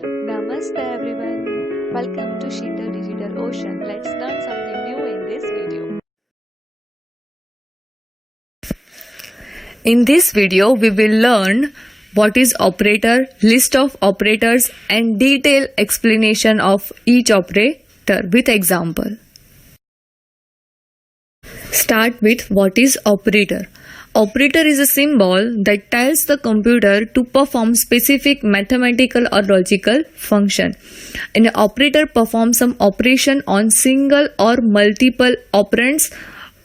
Namaste everyone. Welcome to Sheetal Digital Ocean. Let's learn something new in this video. In this video, we will learn what is operator, list of operators and detailed explanation of each operator with example. Start with what is operator. Operator is a symbol that tells the computer to perform specific mathematical or logical function. An operator performs some operation on single or multiple operands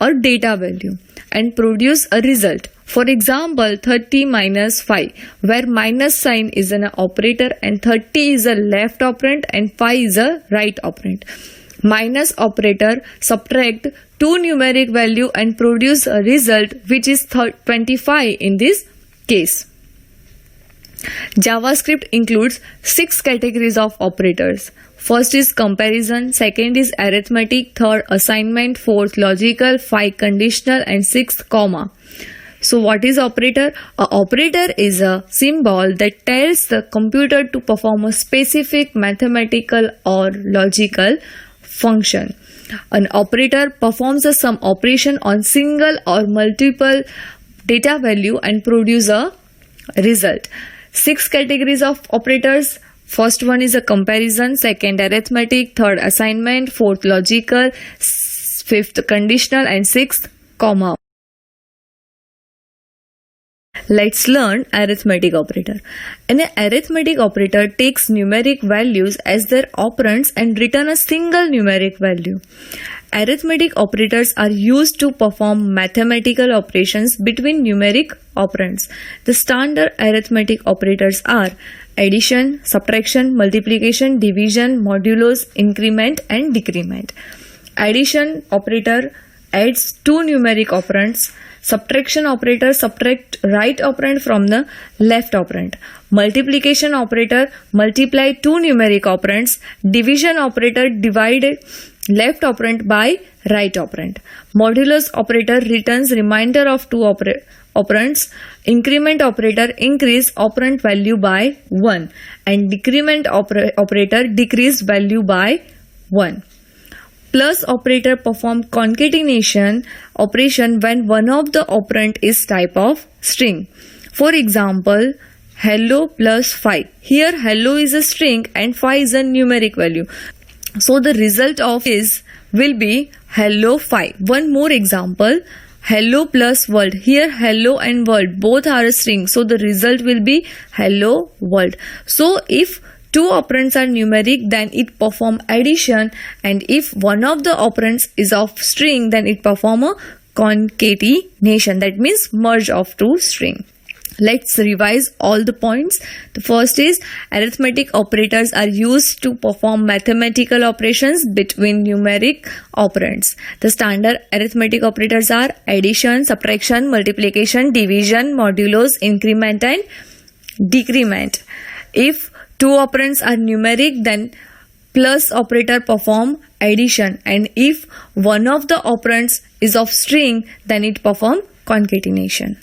or data value and produce a result. For example, 30 minus 5, where minus sign is an operator and 30 is a left operand and 5 is a right operand. Minus operator subtract two numeric value and produce a result which is 25 in this case. JavaScript includes 6 categories of operators. First is comparison, second is arithmetic, third assignment, fourth logical, 5 conditional and 6th comma. So what is operator? An operator is a symbol that tells the computer to perform a specific mathematical or logical function. An operator performs a sum operation on single or multiple data value and produce a result. 6 categories of operators. First one is a comparison, second arithmetic, third assignment, fourth logical, fifth conditional and sixth comma. Let's learn arithmetic operator. An arithmetic operator takes numeric values as their operands and return a single numeric value. Arithmetic operators are used to perform mathematical operations between numeric operands. The standard arithmetic operators are addition, subtraction, multiplication, division, modulus, increment and decrement. Addition operator adds two numeric operands. Subtraction operator subtract right operand from the left operand. Multiplication operator multiply two numeric operands. Division operator divide left operand by right operand. Modulus operator returns remainder of two operands. Increment operator increase operand value by 1 and decrement operator decrease value by 1. Plus operator perform concatenation operation when one of the operand is type of string. For example, hello plus 5. Here hello is a string and 5 is a numeric value. So the result of is will be hello 5. One more example, hello plus world. Here hello and world both are a string. So the result will be hello world. So if two operands are numeric, then it perform addition, and if one of the operands is of string, then it perform a concatenation, that means merge of two string. Let's revise all the points. The first is arithmetic operators are used to perform mathematical operations between numeric operands. The standard arithmetic operators are addition, subtraction, multiplication, division, modulus, increment and decrement. If two operands are numeric, then plus operator perform addition, and if one of the operands is of string, then it perform concatenation.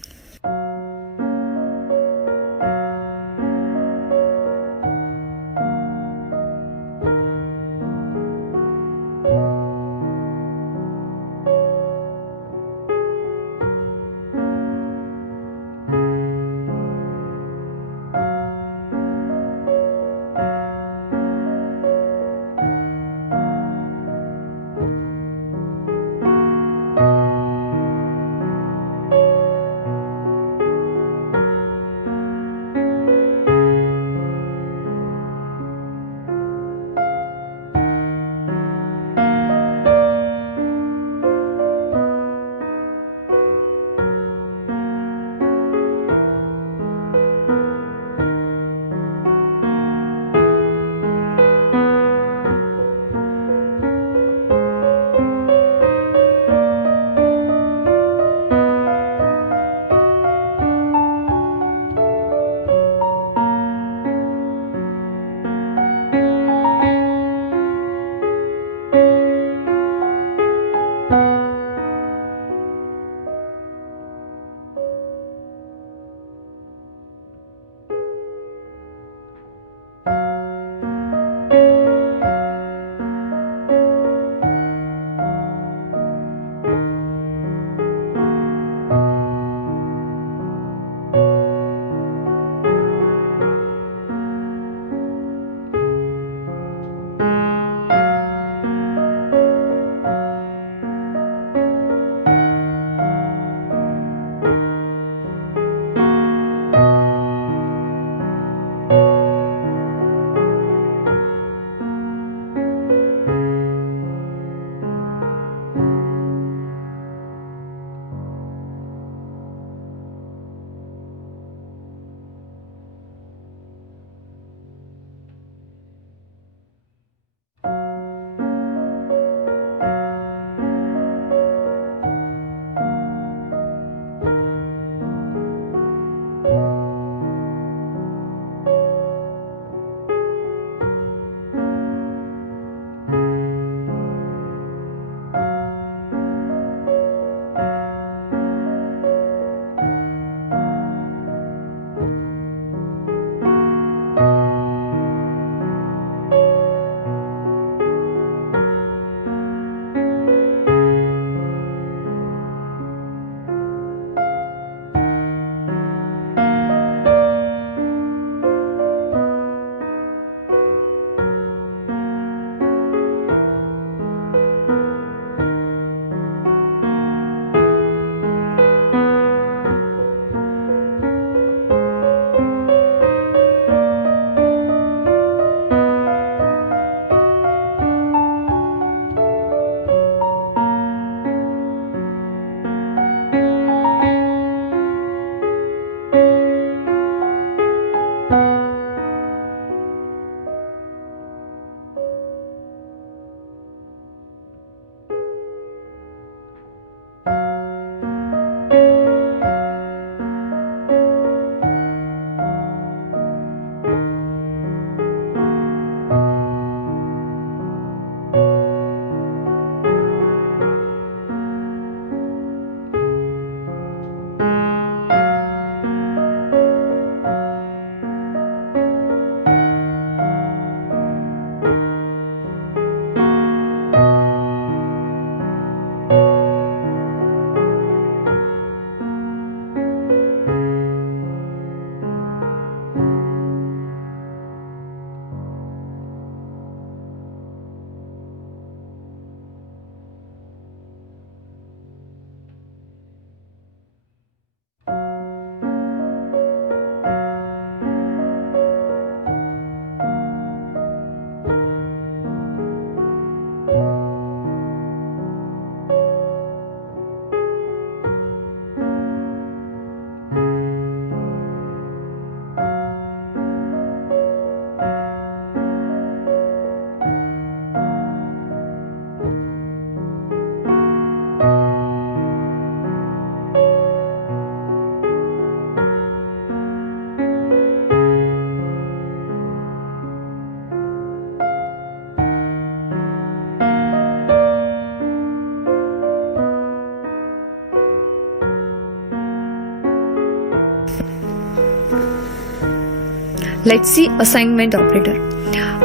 Let's see assignment operator.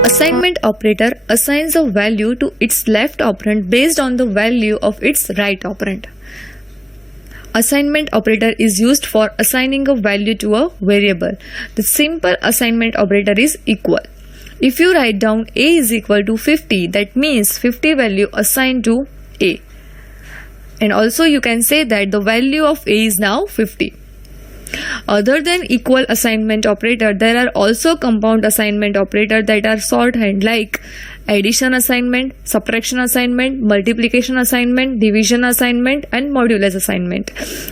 Assignment operator assigns a value to its left operand based on the value of its right operand. Assignment operator is used for assigning a value to a variable. The simple assignment operator is equal. If you write down a is equal to 50, that means 50 value assigned to a. And also you can say that the value of a is now 50. Other than equal assignment operator, there are also compound assignment operator that are shorthand like addition assignment, subtraction assignment, multiplication assignment, division assignment and modulus assignment.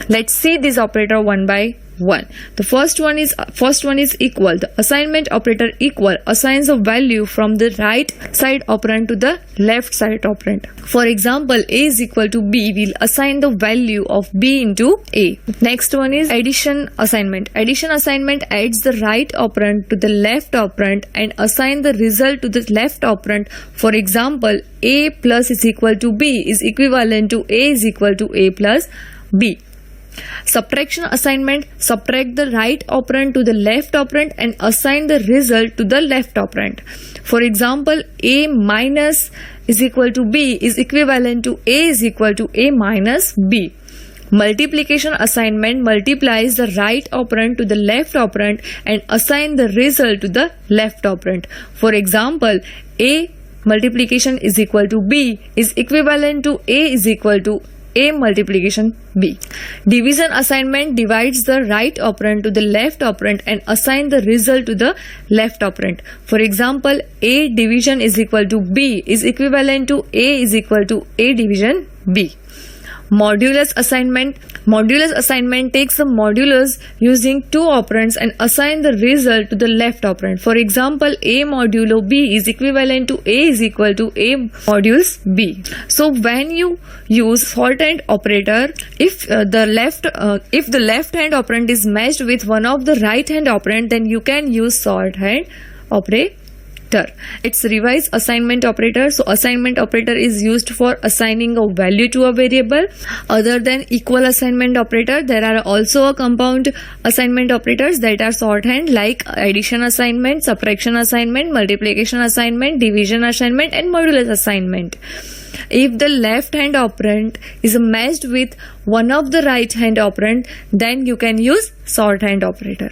Let's see this operator one by one. The first one is equal. The assignment operator equal assigns a value from the right side operand to the left side operand. For example, a is equal to b will assign the value of b into a. Next one is addition assignment. Addition assignment adds the right operand to the left operand and assign the result to the left operand. For example, a plus is equal to b is equivalent to a is equal to a plus b. Subtraction assignment, subtract the right operand to the left operand and assign the result to the left operand. For example, a minus is equal to b is equivalent to a is equal to a minus b. Multiplication assignment multiplies the right operand to the left operand and assign the result to the left operand. For example, a multiplication is equal to b is equivalent to a is equal to a multiplication b. Division assignment divides the right operand to the left operand and assign the result to the left operand. For example, a division is equal to b is equivalent to a is equal to a division b. Modulus assignment takes a modulus using two operands and assign the result to the left operand. For example, a modulo b is equivalent to a is equal to a modules b. So when you use shorthand operator, if the left hand operand is matched with one of the right hand operand, then you can use shorthand operator. It's revise assignment operator. So assignment operator is used for assigning a value to a variable. Other than equal assignment operator, there are also a compound assignment operators that are shorthand like addition assignment, subtraction assignment, multiplication assignment, division assignment and modulus assignment. If the left hand operand is matched with one of the right hand operand, then you can use shorthand operator.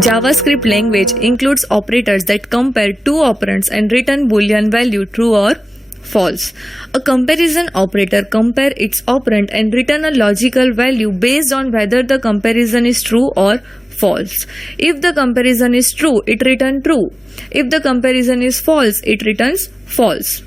JavaScript language includes operators that compare two operands and return Boolean value true or false. A comparison operator compare its operand and return a logical value based on whether the comparison is true or false. If the comparison is true, it returns true. If the comparison is false, it returns false.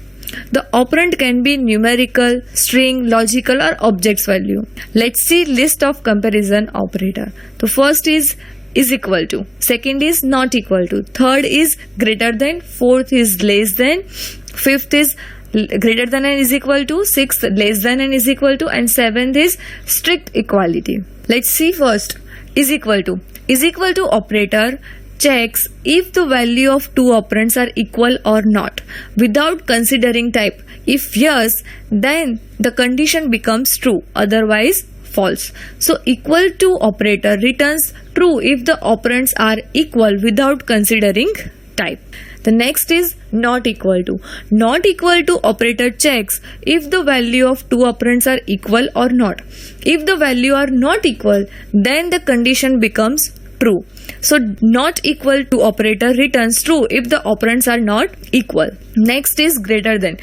The operand can be numerical, string, logical or objects value. Let's see list of comparison operator. The first is equal to, second is not equal to, third is greater than, fourth is less than, fifth is greater than and is equal to, sixth less than and is equal to, and seventh is strict equality. Let's see first is equal to. Is equal to operator checks if the value of two operands are equal or not without considering type. If yes, then the condition becomes true, otherwise false. So equal to operator returns true if the operands are equal without considering type. The next is not equal to. Not equal to operator checks if the value of two operands are equal or not. If the value are not equal, then the condition becomes true. So not equal to operator returns true if the operands are not equal. Next is greater than.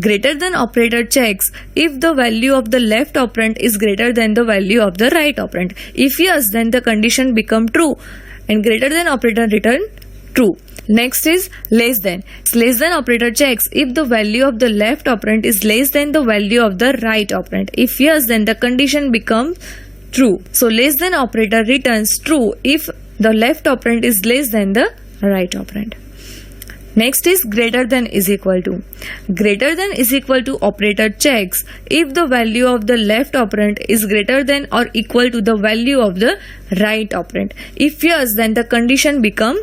Greater than operator checks if the value of the left operand is greater than the value of the right operand. If yes, then the condition become true, and greater than operator return true. Next is less than. Less than operator checks if the value of the left operand is less than the value of the right operand. If yes, then the condition becomes true. So less than operator returns true if the left operand is less than the right operand. Next is greater than is equal to. Greater than is equal to operator checks if the value of the left operand is greater than or equal to the value of the right operand. If yes, then the condition becomes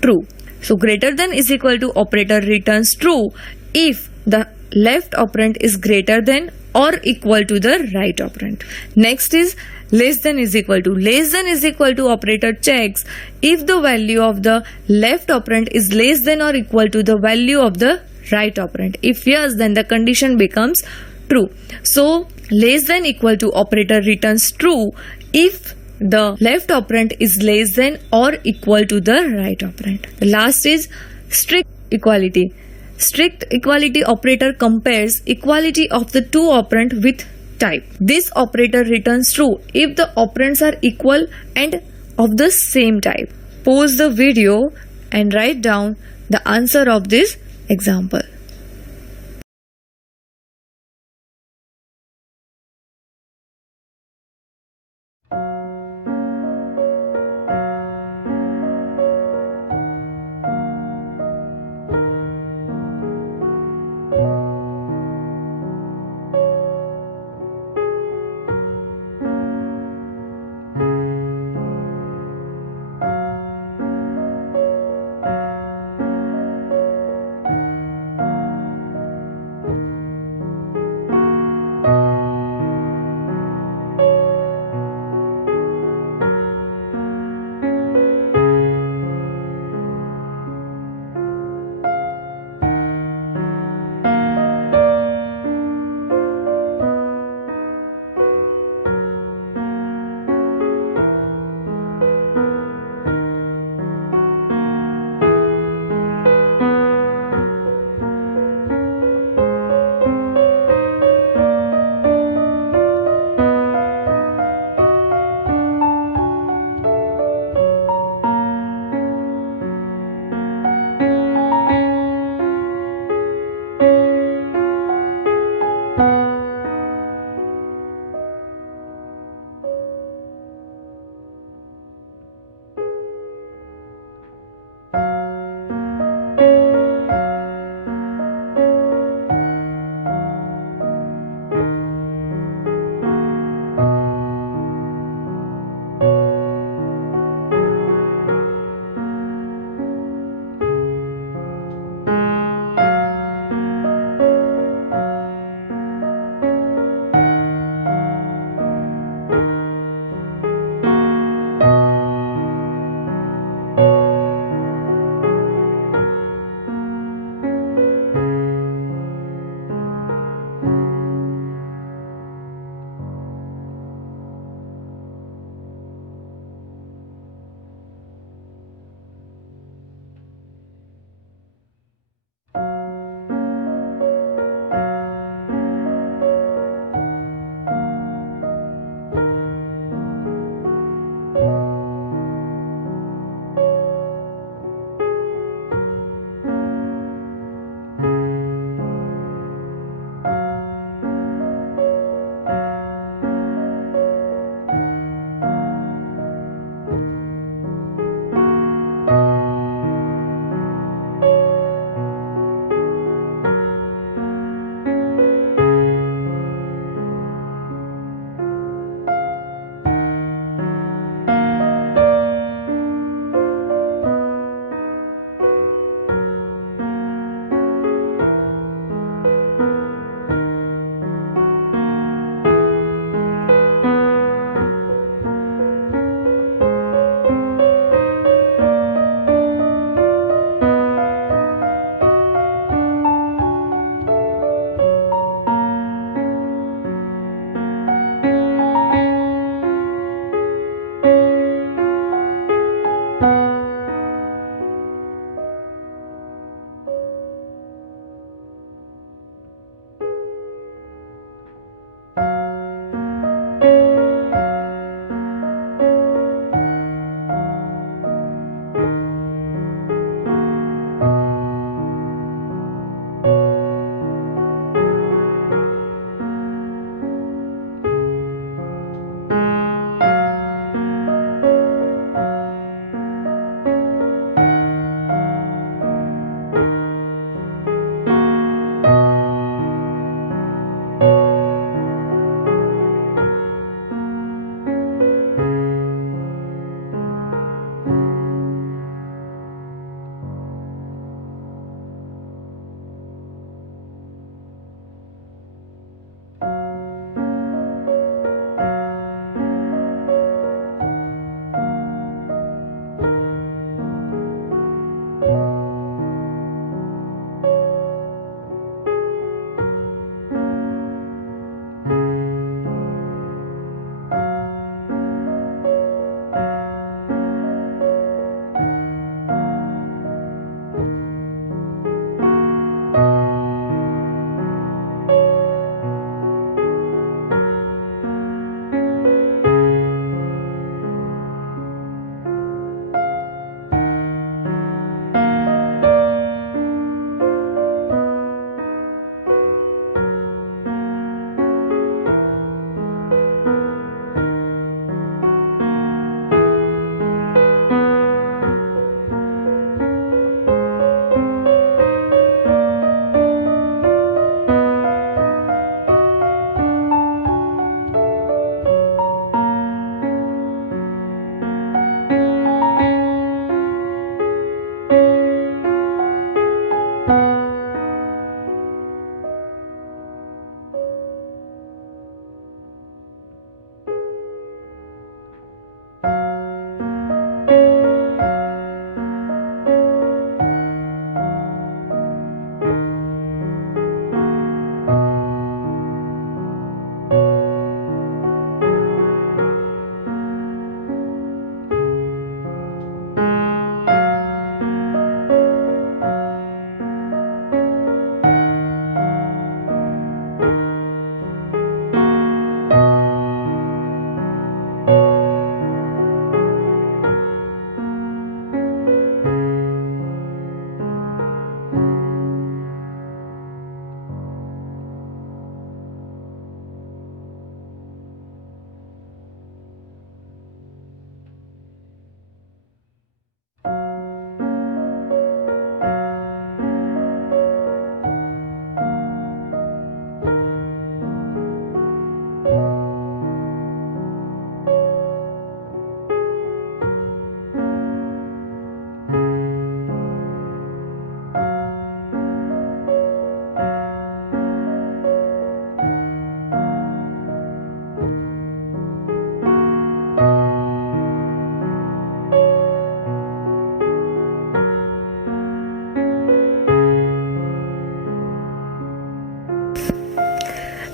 true. So greater than is equal to operator returns true if the left operand is greater than or equal to the right operand. Next is less than is equal to. Less than is equal to operator checks if the value of the left operand is less than or equal to the value of the right operand. If yes, then the condition becomes true. So less than equal to operator returns true if the left operand is less than or equal to the right operand. The last is strict equality. Strict equality operator compares equality of the two operand with type. This operator returns true if the operands are equal and of the same type. Pause the video and write down the answer of this example.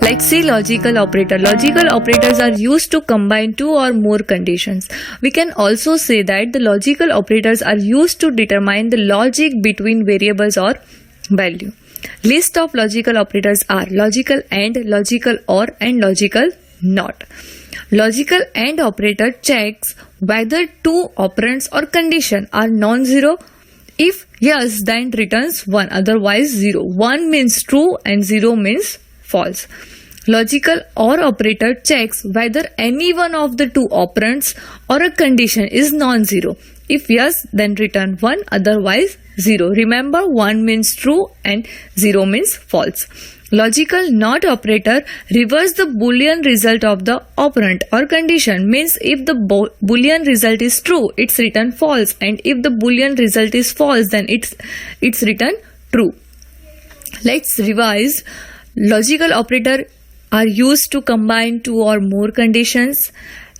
Let's see logical operator. Logical operators are used to combine two or more conditions. We can also say that the logical operators are used to determine the logic between variables or value. List of logical operators are logical AND, logical OR and logical NOT. Logical AND operator checks whether two operands or condition are non-zero. If yes, then returns 1, otherwise 0. 1 means true and 0 means false. Logical OR operator checks whether any one of the two operands or a condition is non-zero. If yes, then return 1, otherwise 0. Remember, 1 means true and 0 means false. Logical NOT operator reverses the Boolean result of the operand or condition. Means if the Boolean result is true, it's written false, and if the Boolean result is false, then it's written true. Let's revise. Logical operator are used to combine two or more conditions.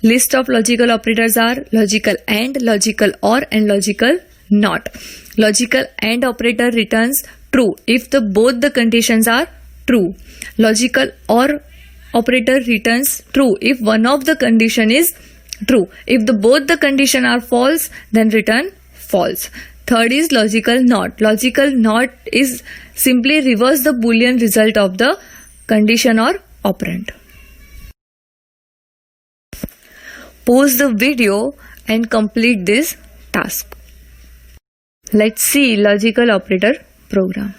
List of logical operators are logical AND, logical OR and logical NOT. Logical AND operator returns true if both the conditions are true. Logical OR operator returns true if one of the condition is true. If both the condition are false, then return false. Third is logical NOT. Logical NOT is simply reverse the Boolean result of the condition or operand. Pause the video and complete this task. Let's see logical operator program.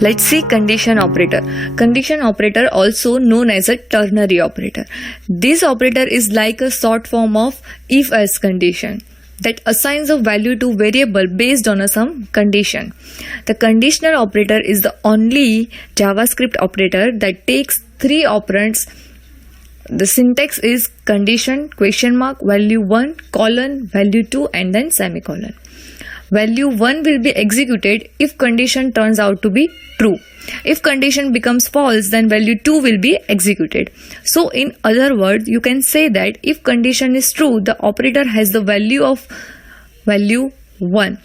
Let's see condition operator. Condition operator, also known as a ternary operator. This operator is like a short form of if-else condition that assigns a value to variable based on some condition. The conditional operator is the only JavaScript operator that takes three operands. The syntax is condition, question mark, value 1, colon, value 2 and then semicolon. Value 1 will be executed if condition turns out to be true. If condition becomes false, then value 2 will be executed. So in other words, you can say that if condition is true, the operator has the value of value 1.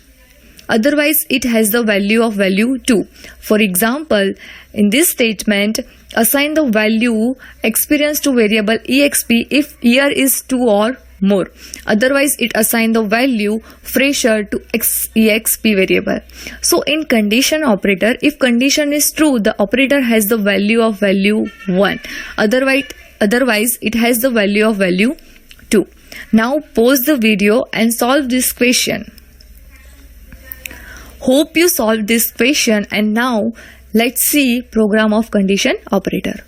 Otherwise, it has the value of value 2. For example, in this statement, assign the value experience to variable exp if year is 2 or more. Otherwise, it assigns the value fresher to exp variable. So in condition operator, if condition is true, the operator has the value of value 1. Otherwise, it has the value of value 2. Now pause the video and solve this question. Hope you solved this question, and now let's see program of condition operator.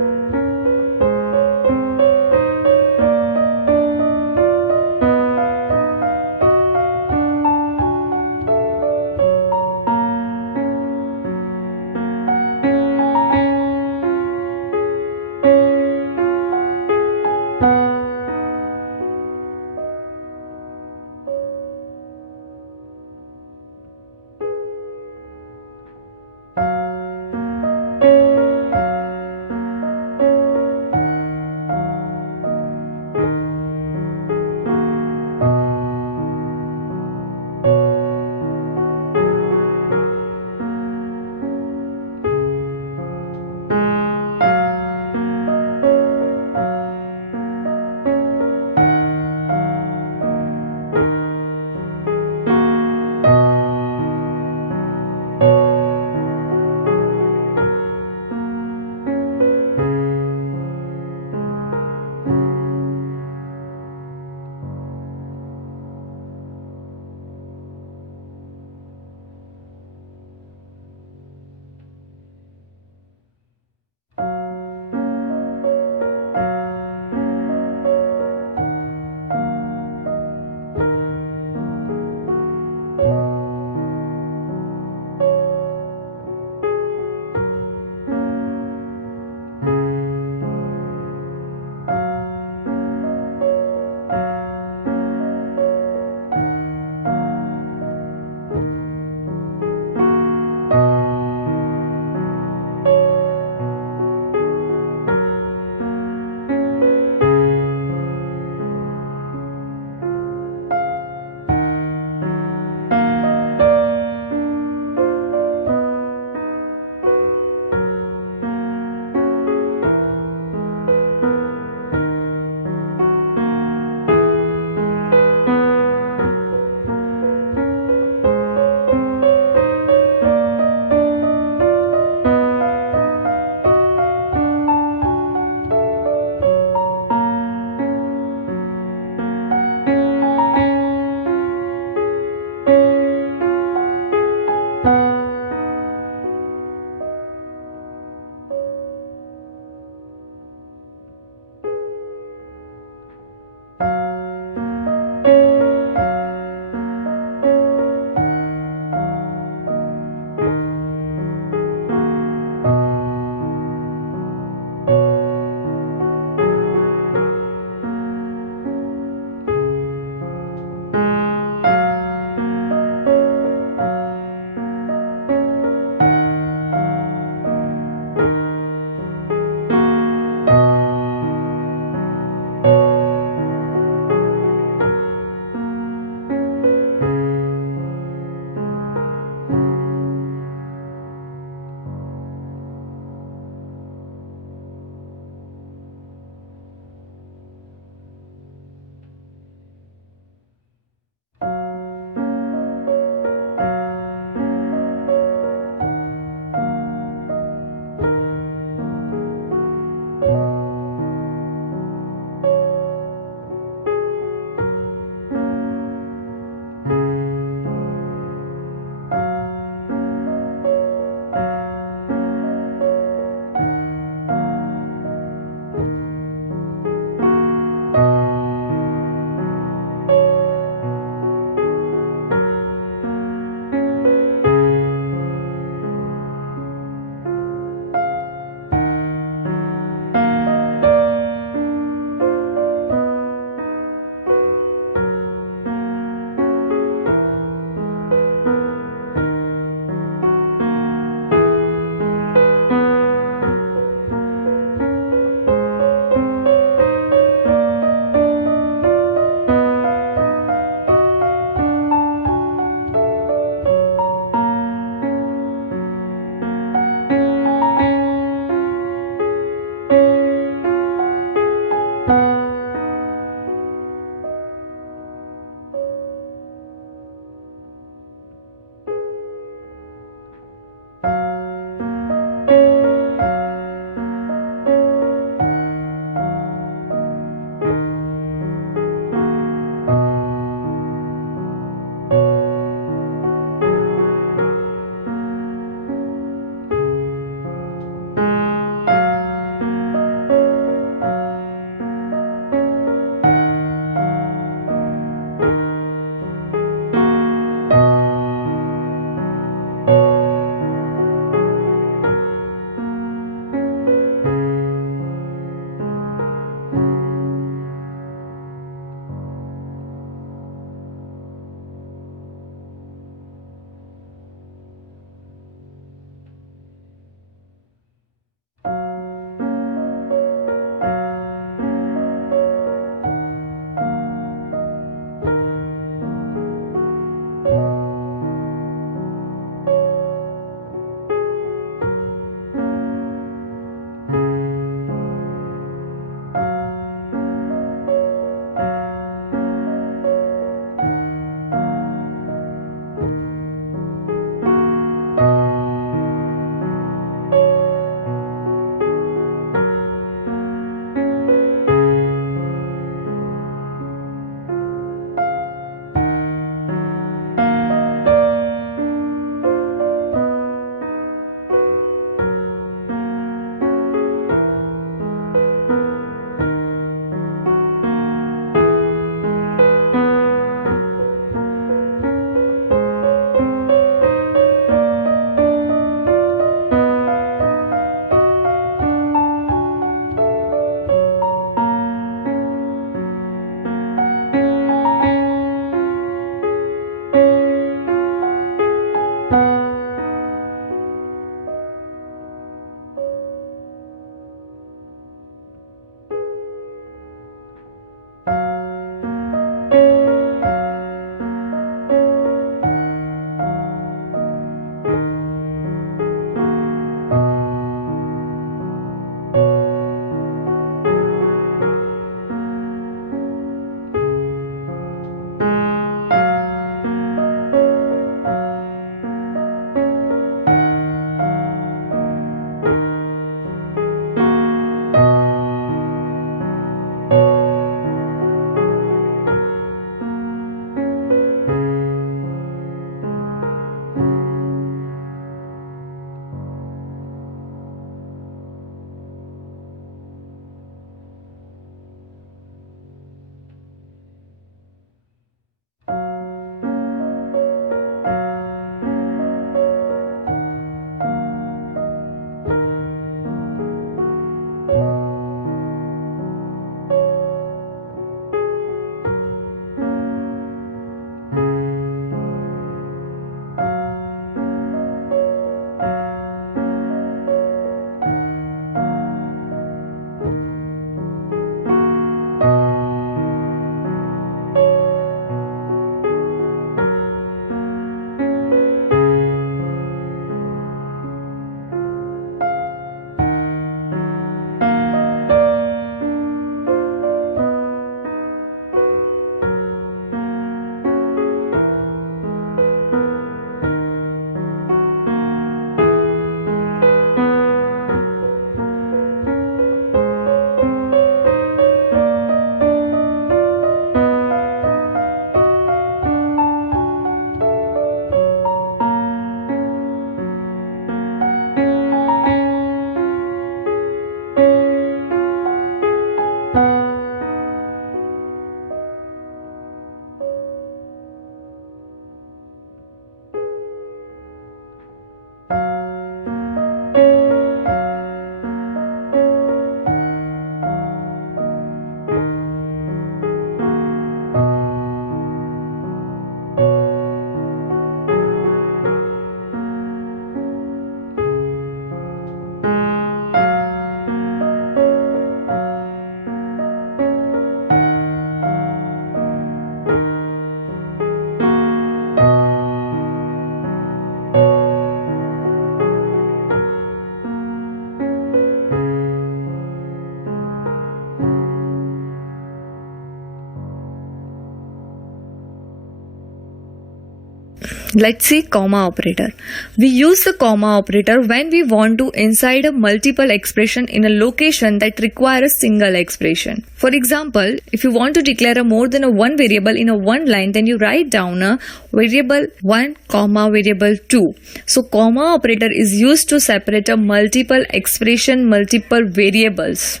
Let's see comma operator. We use the comma operator when we want to insert a multiple expression in a location that requires a single expression. For example, if you want to declare a more than a one variable in a one line, then you write down a variable 1 comma variable 2. So comma operator is used to separate a multiple expression, multiple variables.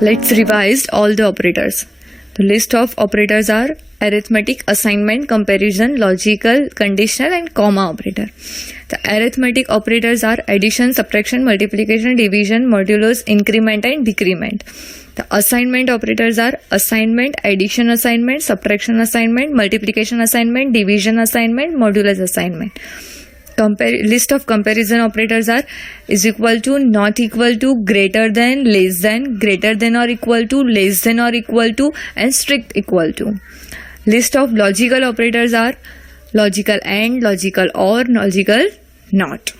Let's revise all the operators. The list of operators are arithmetic, assignment, comparison, logical, conditional and comma operator. The arithmetic operators are addition, subtraction, multiplication, division, modulus, increment and decrement. The assignment operators are assignment, addition assignment, subtraction assignment, multiplication assignment, division assignment, modulus assignment. List of comparison operators are is equal to, not equal to, greater than, less than, greater than or equal to, less than or equal to and strict equal to. List of logical operators are logical and, logical or, logical not.